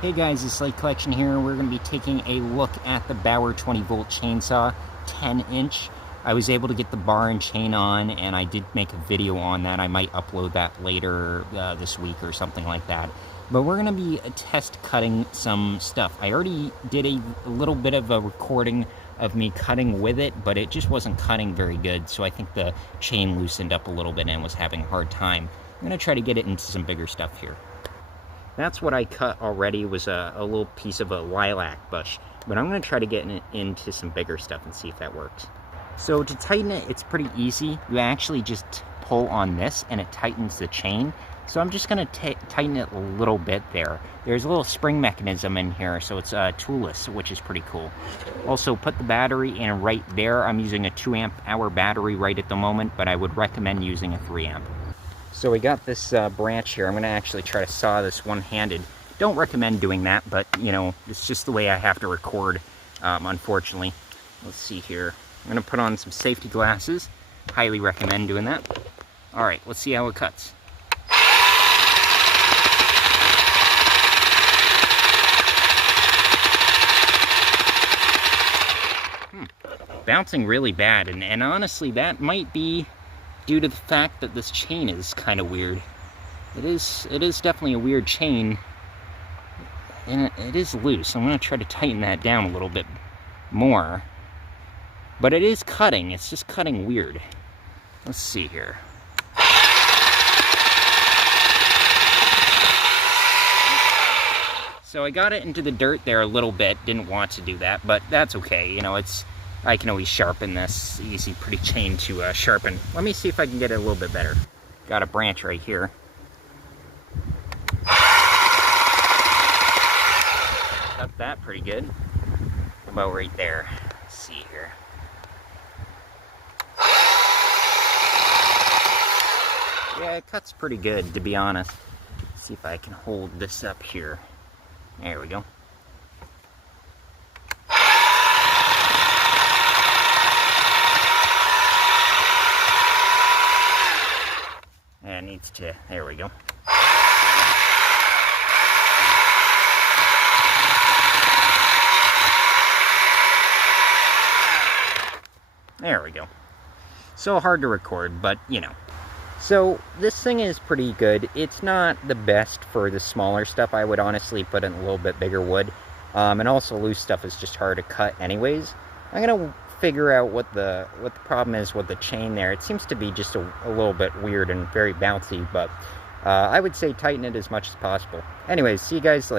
Hey guys, it's Slate Collection here. We're going to be taking a look at the Baur 20-volt chainsaw, 10-inch. I was able to get the bar and chain on, and I did make a video on that. I might upload that later this week or something like that. But we're going to be test cutting some stuff. I already did a little bit of a recording of me cutting with it, but it just wasn't cutting very good, so I think the chain loosened up a little bit and was having a hard time. I'm going to try to get it into some bigger stuff here. That's what I cut already, was a little piece of a lilac bush. But I'm going to try to get into some bigger stuff and see if that works. So to tighten it, it's pretty easy. You actually just pull on this and it tightens the chain. So I'm just going to tighten it a little bit there. There's a little spring mechanism in here, so it's toolless, which is pretty cool. Also, put the battery in right there. I'm using a 2-amp-hour battery right at the moment, but I would recommend using a 3-amp. So we got this branch here. I'm going to actually try to saw this one-handed. Don't recommend doing that, but, you know, it's just the way I have to record, unfortunately. Let's see here. I'm going to put on some safety glasses. Highly recommend doing that. All right, let's see how it cuts. Bouncing really bad, and honestly, that might be due to the fact that this chain is kind of weird. It is definitely a weird chain, and it is loose. I'm going to try to tighten that down a little bit more. But it is cutting. It's just cutting weird. Let's see here. So I got it into the dirt there a little bit. Didn't want to do that, but that's okay. You know, I can always sharpen this. Easy, pretty chain to sharpen. Let me see if I can get it a little bit better. Got a branch right here. Cut that pretty good. About right there. Let's see here. Yeah, it cuts pretty good, to be honest. Let's see if I can hold this up here. There we go. And it needs to, there we go. There we go. So hard to record, but you know. So this thing is pretty good. It's not the best for the smaller stuff. I would honestly put in a little bit bigger wood. And also loose stuff is just hard to cut anyways. I'm gonna figure out what the problem is with the chain there. It seems to be just a little bit weird and very bouncy, but I would say tighten it as much as possible. Anyways, see you guys later.